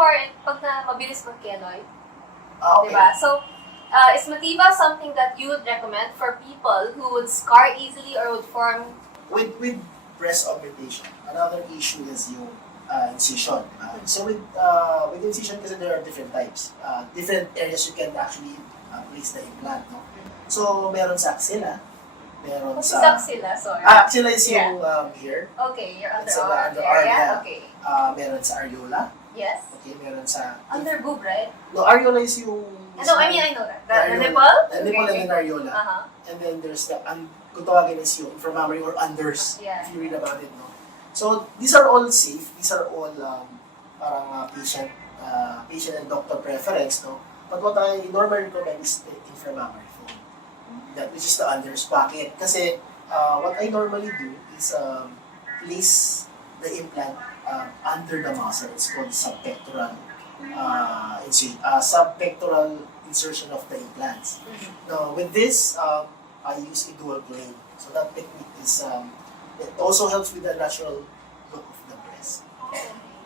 more, pag na mabilis magkeloid, Okay. diba? So, is Motiva something that you would recommend for people who would scar easily or would form? With breast augmentation, another issue is yung incision. So with incision kasi there are different types. Different areas you can actually place the implant. No? So meron sa axilla, meron What's sa... axilla, sorry? Axilla is yung here. Okay, your It's underarm the underarm, area. yeah. Okay. Meron sa areola. Yes. Okay, meron sa... Under boob, right? No, areola is yung... No, I know that. The areola. nipple? The nipple and then areola. And then there's the... kung tawagin is yung inframammary or unders, Yeah. if you read about it, no? So, these are all safe. These are all parang patient and doctor preference, no? But what I normally recommend is the inframammary fold. That which is the unders. Bakit? Kasi what I normally do is place the implant under the muscle. It's called subpectoral subpectoral insertion of the implants. Now, with this, I use a dual plane. So that technique is, it also helps with the natural look of the breast.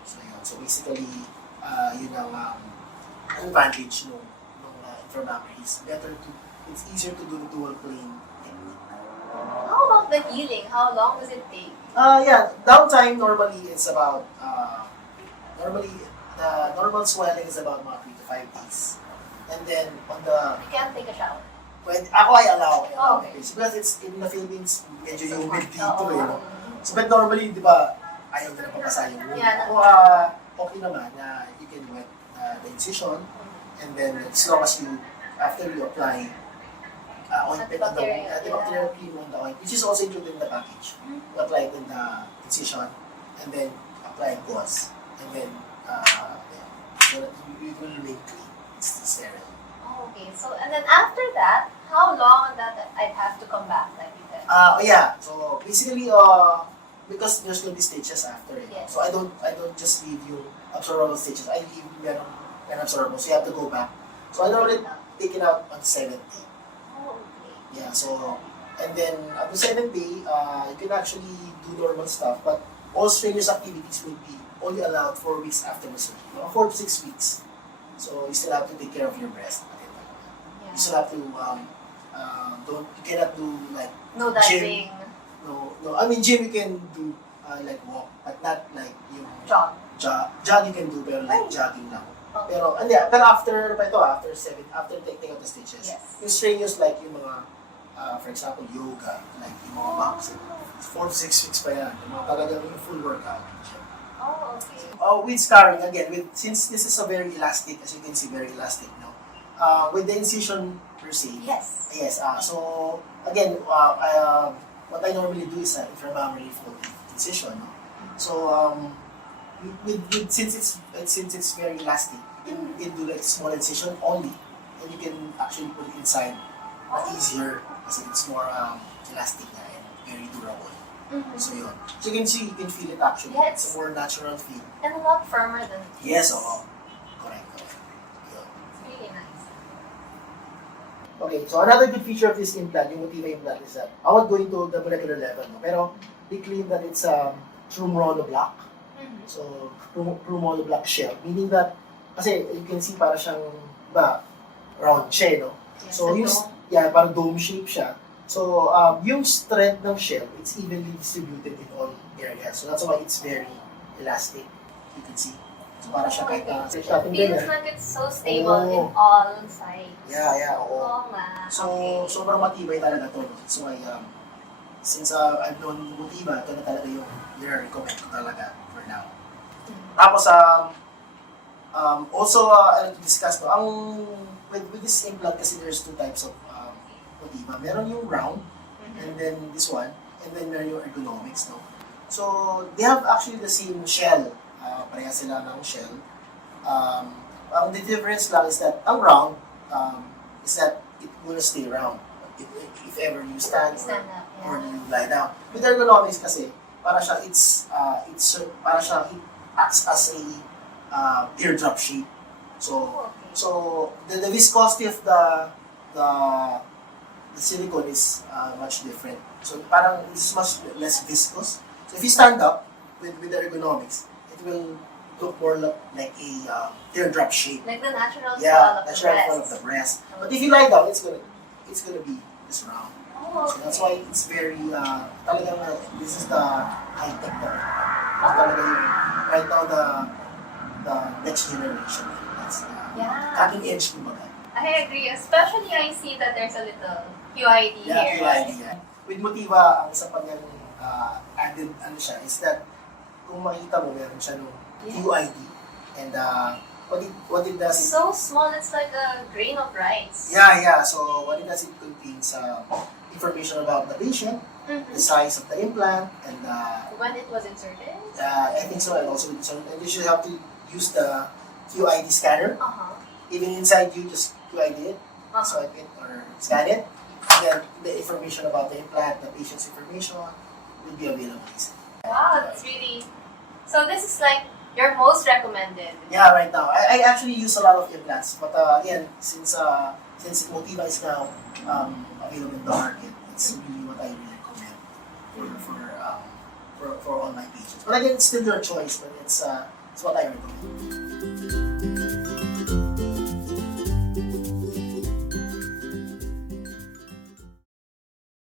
So yun. So basically, yun ang advantage ng inframammary. It's easier to do the dual plane technique. How about the healing? How long does it take? Yeah, downtime normally is about, normally the normal swelling is about mga 3 to 5 days. And then on the... You can't take a shower. When ako ay allow Okay. because it's in the Philippines, medyo humid dito no? So, but normally, di ba, ayaw na napapasa yung wound. Yeah, Ako, okay naman na you can wet the incision, and then as long as you, after you apply ointment on the wound, antibacterial cream on the ointment, which is also included in the package. You apply it in the incision, and then apply gauze, and then so that it will make clean. It's sterile. Okay, so and then after that, how long that I'd have to come back, like you said? Yeah. So basically, because there's going to be stitches after it. Yes. So I don't just leave you absorbable stitches. I leave merong unabsorbable. So you have to go back. So I normally take it out on 7th day. Oh, okay. Yeah. So and then at the 7th day, you can actually do normal stuff, but all strenuous activities will be only allowed 4 weeks after the surgery. 4 to 6 weeks. So you still have to take care of your breast. You still have to you cannot do like No gym. diving. No. I mean gym you can do like walk, but not like yung Jog. Jog you can do pero like jogging lang. Okay. Pero after taking out the stitches, Yes. yung strenuous like yung mga for example yoga, like yung mga boxing, 4 to 6 weeks pa yan. Yung mga talagang yung full workout. Oh, okay. With scarring again, since this is a very elastic, as you can see, very elastic, no. With the incision per se. Yes. Yes. So again, what I normally do is inframammary fold incision. No? So since it's very elastic, you can do like small incision only, and you can actually put it inside easier kasi it's more elastic and very durable. So yun. So you can see, you can feel it actually. Yeah, it's a more natural feel. And a lot firmer than Yes, correct. Yun. It's really nice. Okay, so another good feature of this implant, yung Motiva implant, is that I won't go into the molecular level, no? Pero they claim that it's true monoblock. So, true monoblock shell, meaning that, kasi you can see para siyang, round siya, no? Yes, So, parang dome shape siya. So, yung strength ng shell, it's evenly distributed in all areas. So, that's why it's very elastic. You can see. So, para siya kahit It feels like it's so stable in all sides. Yeah, oo. Oh, man. So, Okay. sobrang matibay talaga to. That's why, since I've known Motiva, ito na talaga yung recommend ko talaga for now. Tapos, also, I'll discuss to, with this implant kasi there's 2 types of Motiva. Meron yung round, and then this one, and then meron yung ergonomics, no? So, they have actually the same shell. Pareha sila ng shell. The difference lang is that ang round is that it will stay round if ever you stand or you lie down. With ergonomics kasi, para siya it acts as a teardrop shape. So the viscosity of the silicone is much different. So parang it's much less viscous. So if you stand up with the ergonomics, it will look more like a teardrop shape. Like the natural swell Yeah, of the natural breast. fall of the breast. But if you lie down, it's gonna be this round. Oh, So that's why it's very, talagang, this is the high-tech na. Talaga yung, right now, the next generation. That's the Yeah. cutting edge, kumbaga. I agree. Especially I see that there's a little QID Yeah, here. QID yan. With Motiva, ang isa pa niyang added ano siya, is that kung makita mo, meron siya nung Yeah. QID. And what it does is, So small, it's like a grain of rice. yeah. So what it does, it contains information about the patient, the size of the implant, and When it was inserted? I think so, and also and you should have to use the QID scanner. Even inside you, just QID it, swipe it, or scan it. Then the information about the implant, the patient's information, will be available easily. Wow, that's really... So this is like your most recommended. Yeah, right now. I actually use a lot of implants, but again, since Motiva is now available in the market, it's really what I really recommend for all my patients. But again, it's still your choice, but it's what I recommend.